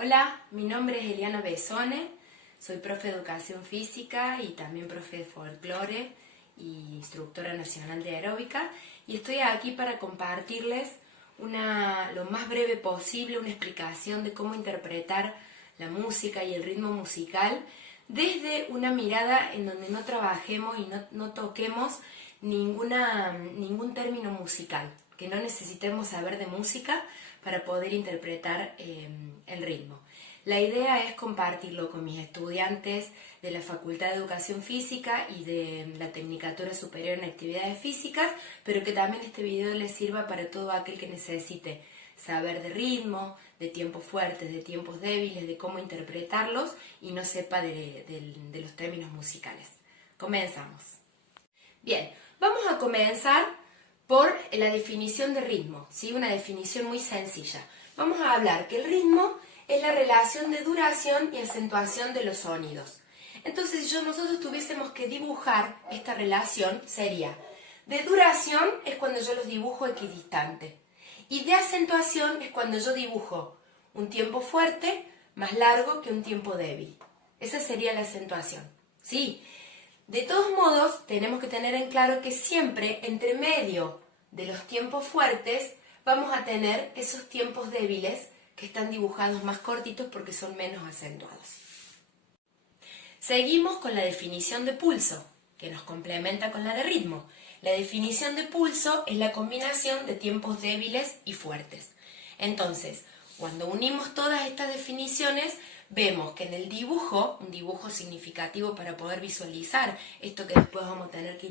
Hola, mi nombre es Eliana Besone, soy profe de Educación Física y también profe de Folclore y instructora nacional de aeróbica, y estoy aquí para compartirles lo más breve posible una explicación de cómo interpretar la música y el ritmo musical desde una mirada en donde no trabajemos y no toquemos ningún término musical, que no necesitemos saber de música para poder interpretar el ritmo. La idea es compartirlo con mis estudiantes de la Facultad de Educación Física y de la Tecnicatura Superior en Actividades Físicas, pero que también este video les sirva para todo aquel que necesite saber de ritmo, de tiempos fuertes, de tiempos débiles, de cómo interpretarlos y no sepa de los términos musicales. Comenzamos. Bien, vamos a comenzar por la definición de ritmo, ¿sí? Una definición muy sencilla. Vamos a hablar que el ritmo es la relación de duración y acentuación de los sonidos. Entonces, si nosotros tuviésemos que dibujar esta relación, sería de duración es cuando yo los dibujo equidistante, y de acentuación es cuando yo dibujo un tiempo fuerte más largo que un tiempo débil. Esa sería la acentuación, ¿sí? De todos modos, tenemos que tener en claro que siempre entre medio de los tiempos fuertes vamos a tener esos tiempos débiles que están dibujados más cortitos porque son menos acentuados. Seguimos con la definición de pulso, que nos complementa con la de ritmo. La definición de pulso es la combinación de tiempos débiles y fuertes. Entonces, cuando unimos todas estas definiciones, vemos que en el dibujo, un dibujo significativo para poder visualizar esto que después vamos a tener que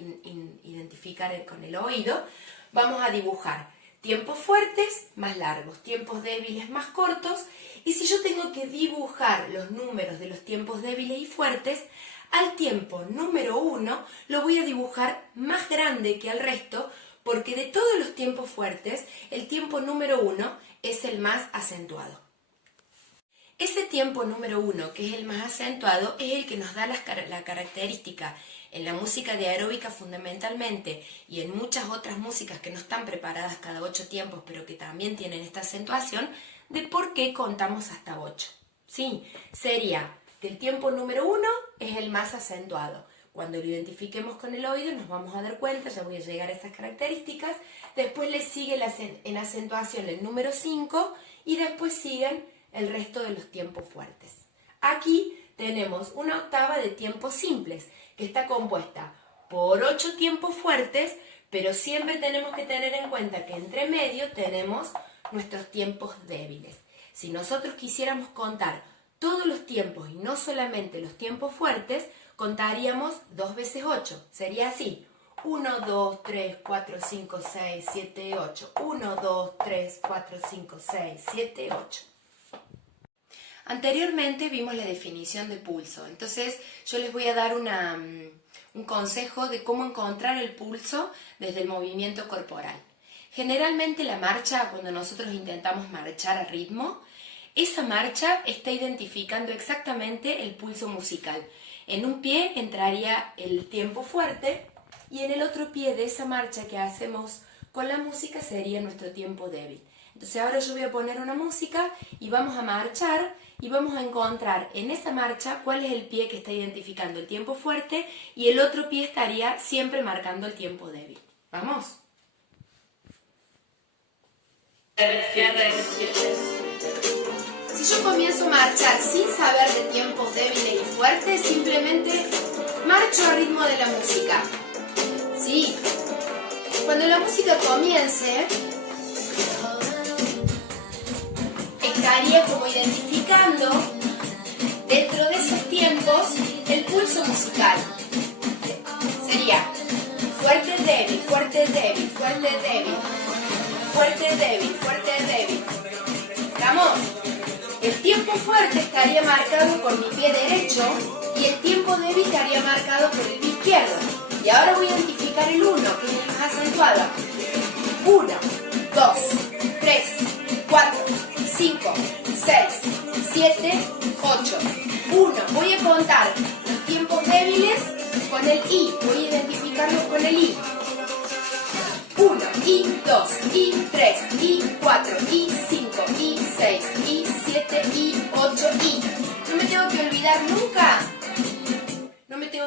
identificar con el oído, vamos a dibujar tiempos fuertes más largos, tiempos débiles más cortos, y si yo tengo que dibujar los números de los tiempos débiles y fuertes, al tiempo número 1 lo voy a dibujar más grande que al resto, porque de todos los tiempos fuertes, el tiempo número 1 es el más acentuado. Ese tiempo número 1, que es el más acentuado, es el que nos da la característica en la música de aeróbica fundamentalmente y en muchas otras músicas que no están preparadas cada 8 tiempos, pero que también tienen esta acentuación, de por qué contamos hasta 8. Sí, sería que el tiempo número 1 es el más acentuado. Cuando lo identifiquemos con el oído nos vamos a dar cuenta, ya voy a llegar a esas características. Después le sigue en acentuación el número 5 y después siguen el resto de los tiempos fuertes. Aquí tenemos una octava de tiempos simples, que está compuesta por 8 tiempos fuertes, pero siempre tenemos que tener en cuenta que entre medio tenemos nuestros tiempos débiles. Si nosotros quisiéramos contar todos los tiempos y no solamente los tiempos fuertes, contaríamos 2 veces 8. Sería así: 1, 2, 3, 4, 5, 6, 7, 8. 1, 2, 3, 4, 5, 6, 7, 8. Anteriormente vimos la definición de pulso, entonces yo les voy a dar un consejo de cómo encontrar el pulso desde el movimiento corporal. Generalmente la marcha, cuando nosotros intentamos marchar a ritmo, esa marcha está identificando exactamente el pulso musical. En un pie entraría el tiempo fuerte y en el otro pie de esa marcha que hacemos con la música sería nuestro tiempo débil. Entonces ahora yo voy a poner una música y vamos a marchar y vamos a encontrar en esa marcha cuál es el pie que está identificando el tiempo fuerte y el otro pie estaría siempre marcando el tiempo débil. ¿Vamos? Si yo comienzo a marchar sin saber de tiempos débiles y fuertes, simplemente marcho al ritmo de la música. ¿Sí? Cuando la música comience, estaría como identificando dentro de esos tiempos el pulso musical. Sería fuerte, débil, fuerte, débil, fuerte, débil, fuerte, débil, fuerte, débil. ¿Estamos? El tiempo fuerte estaría marcado por mi pie derecho y el tiempo débil estaría marcado por el pie izquierdo. Y ahora voy a identificar el 1, que es el más acentuado. 1, 2, 3, 4, 5, 6, 7, 8. 1. Voy a contar los tiempos débiles con el I. Voy a identificarlos con el I. 1, I2, I3, I4, I5, I6, I7, I8,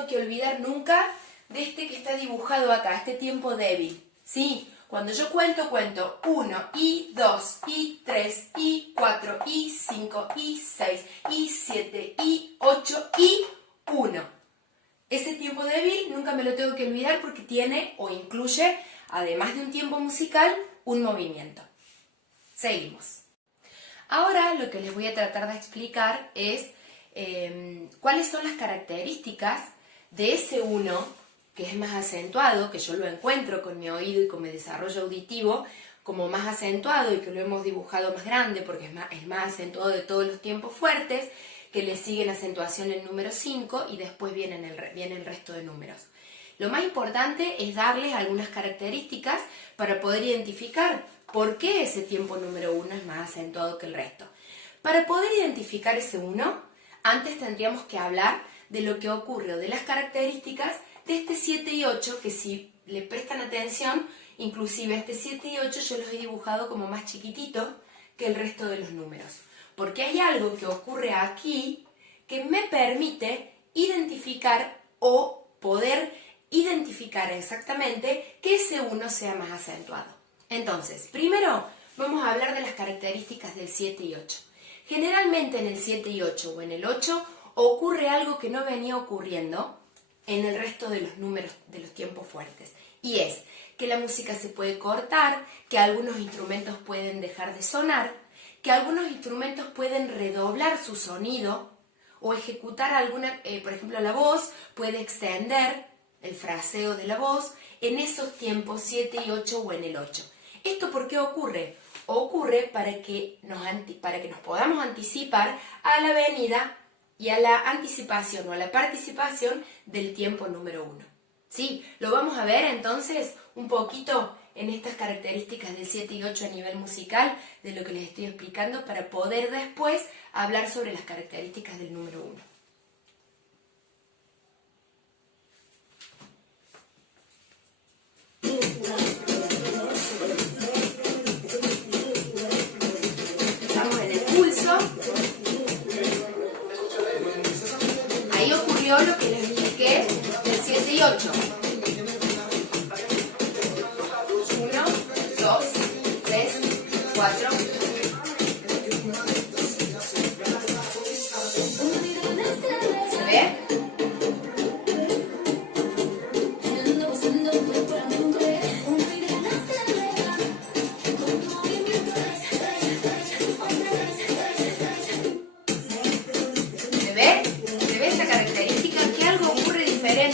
tengo que olvidar nunca de este que está dibujado acá, este tiempo débil, ¿sí? Cuando yo cuento 1, y 2, y 3, y 4, y 5, y 6, y 7, y 8, y 1. Ese tiempo débil nunca me lo tengo que olvidar porque tiene o incluye, además de un tiempo musical, un movimiento. Seguimos. Ahora lo que les voy a tratar de explicar es cuáles son las características de ese 1 que es más acentuado, que yo lo encuentro con mi oído y con mi desarrollo auditivo como más acentuado y que lo hemos dibujado más grande porque es más acentuado de todos los tiempos fuertes, que le sigue en acentuación el número 5 y después viene el resto de números. Lo más importante es darles algunas características para poder identificar por qué ese tiempo número 1 es más acentuado que el resto. Para poder identificar ese 1, antes tendríamos que hablar de lo que ocurre o de las características de este 7 y 8, que si le prestan atención, inclusive este 7 y 8 yo los he dibujado como más chiquititos que el resto de los números. Porque hay algo que ocurre aquí que me permite identificar o poder identificar exactamente que ese 1 sea más acentuado. Entonces, primero vamos a hablar de las características del 7 y 8. Generalmente en el 7 y 8 o en el 8 ocurre algo que no venía ocurriendo en el resto de los números de los tiempos fuertes. Y es que la música se puede cortar, que algunos instrumentos pueden dejar de sonar, que algunos instrumentos pueden redoblar su sonido o ejecutar alguna, por ejemplo, la voz puede extender el fraseo de la voz en esos tiempos 7 y 8 o en el 8. ¿Esto por qué ocurre? Ocurre para que nos podamos anticipar a la venida y a la anticipación o a la participación del tiempo número 1. ¿Sí? Lo vamos a ver entonces un poquito en estas características del 7 y 8 a nivel musical de lo que les estoy explicando para poder después hablar sobre las características del número 1. Estamos en el pulso. Ahí ocurrió lo que les expliqué del 7 y 8. 1, 2, 3, 4. ¿Se ve?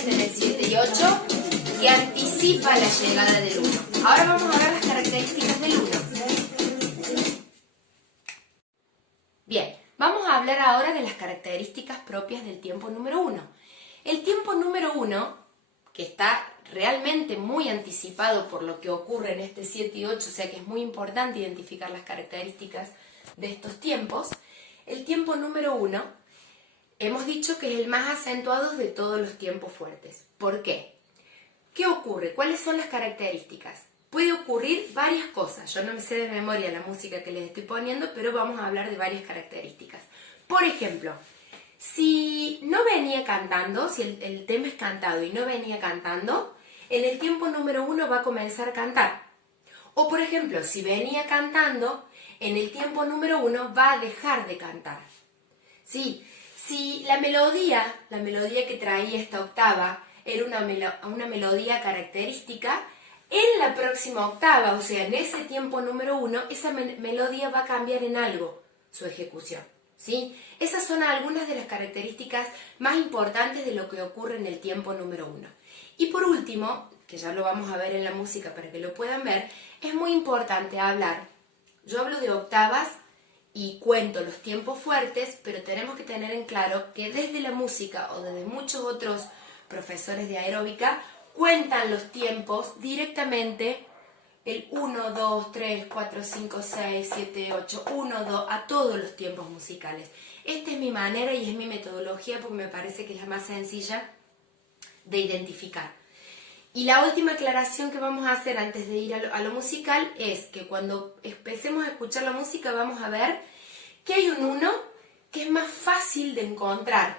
En el 7 y 8 que anticipa la llegada del 1. Ahora vamos a ver las características del 1. Bien, vamos a hablar ahora de las características propias del tiempo número 1. El tiempo número 1, que está realmente muy anticipado por lo que ocurre en este 7 y 8, o sea que es muy importante identificar las características de estos tiempos. El tiempo número 1 hemos dicho que es el más acentuado de todos los tiempos fuertes. ¿Por qué? ¿Qué ocurre? ¿Cuáles son las características? Puede ocurrir varias cosas. Yo no me sé de memoria la música que les estoy poniendo, pero vamos a hablar de varias características. Por ejemplo, si no venía cantando, si el tema es cantado y no venía cantando, en el tiempo número 1 va a comenzar a cantar. O por ejemplo, si venía cantando, en el tiempo número 1 va a dejar de cantar. ¿Sí? Si la melodía que traía esta octava era una melodía característica, en la próxima octava, o sea, en ese tiempo número 1, esa melodía va a cambiar en algo su ejecución. ¿Sí? Esas son algunas de las características más importantes de lo que ocurre en el tiempo número 1. Y por último, que ya lo vamos a ver en la música para que lo puedan ver, es muy importante hablar. Yo hablo de octavas y cuento los tiempos fuertes, pero tenemos que tener en claro que desde la música o desde muchos otros profesores de aeróbica cuentan los tiempos directamente el 1, 2, 3, 4, 5, 6, 7, 8, 1, 2, a todos los tiempos musicales. Esta es mi manera y es mi metodología porque me parece que es la más sencilla de identificar. Y la última aclaración que vamos a hacer antes de ir a lo musical es que cuando empecemos a escuchar la música vamos a ver que hay un 1 que es más fácil de encontrar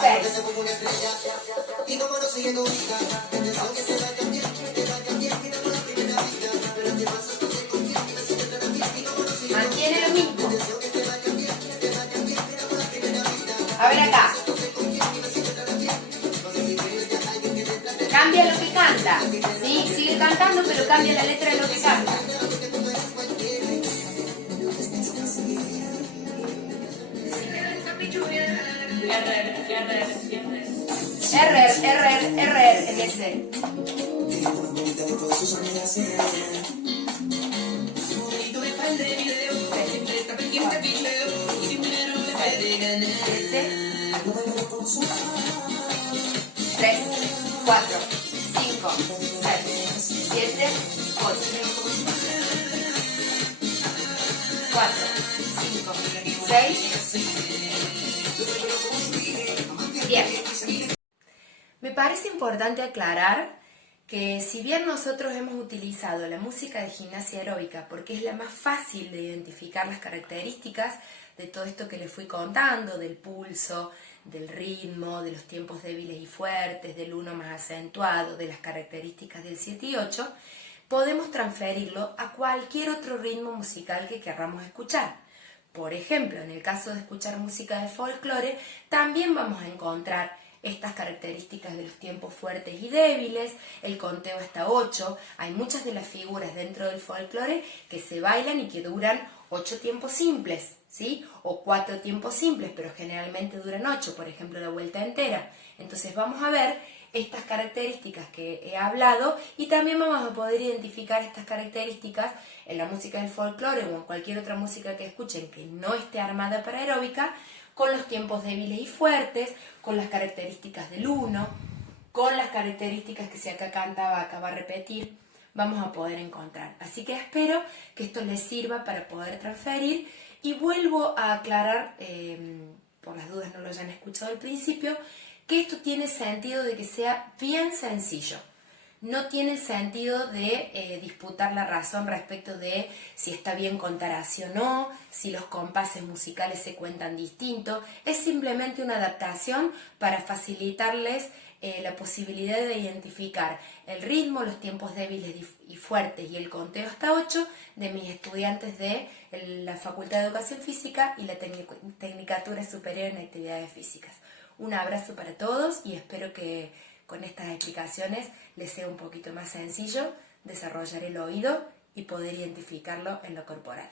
6. Mantiene lo mismo. A ver acá. Cambia lo que canta. ¿Sí? Sigue cantando, pero cambia la letra de lo que canta. RR en ese. Tres, 4, 5, 6, 7, 8. 4, 5, 6, 10. Me parece importante aclarar que si bien nosotros hemos utilizado la música de gimnasia aeróbica porque es la más fácil de identificar las características de todo esto que les fui contando, del pulso, del ritmo, de los tiempos débiles y fuertes, del 1 más acentuado, de las características del 7 y 8, podemos transferirlo a cualquier otro ritmo musical que queramos escuchar. Por ejemplo, en el caso de escuchar música de folclore, también vamos a encontrar estas características de los tiempos fuertes y débiles, el conteo hasta 8. Hay muchas de las figuras dentro del folclore que se bailan y que duran 8 tiempos simples, ¿sí? O 4 tiempos simples, pero generalmente duran 8, por ejemplo, la vuelta entera. Entonces vamos a ver estas características que he hablado y también vamos a poder identificar estas características en la música del folclore o en cualquier otra música que escuchen que no esté armada para aeróbica, con los tiempos débiles y fuertes, con las características del 1, con las características que si acá cantaba, acá va a repetir, vamos a poder encontrar. Así que espero que esto les sirva para poder transferir y vuelvo a aclarar, por las dudas no lo hayan escuchado al principio, que esto tiene sentido de que sea bien sencillo. No tiene sentido de disputar la razón respecto de si está bien contar así o no, si los compases musicales se cuentan distinto. Es simplemente una adaptación para facilitarles la posibilidad de identificar el ritmo, los tiempos débiles y fuertes y el conteo hasta 8 de mis estudiantes de la Facultad de Educación Física y la Tecnicatura Superior en Actividades Físicas. Un abrazo para todos y espero que con estas explicaciones les sea un poquito más sencillo desarrollar el oído y poder identificarlo en lo corporal.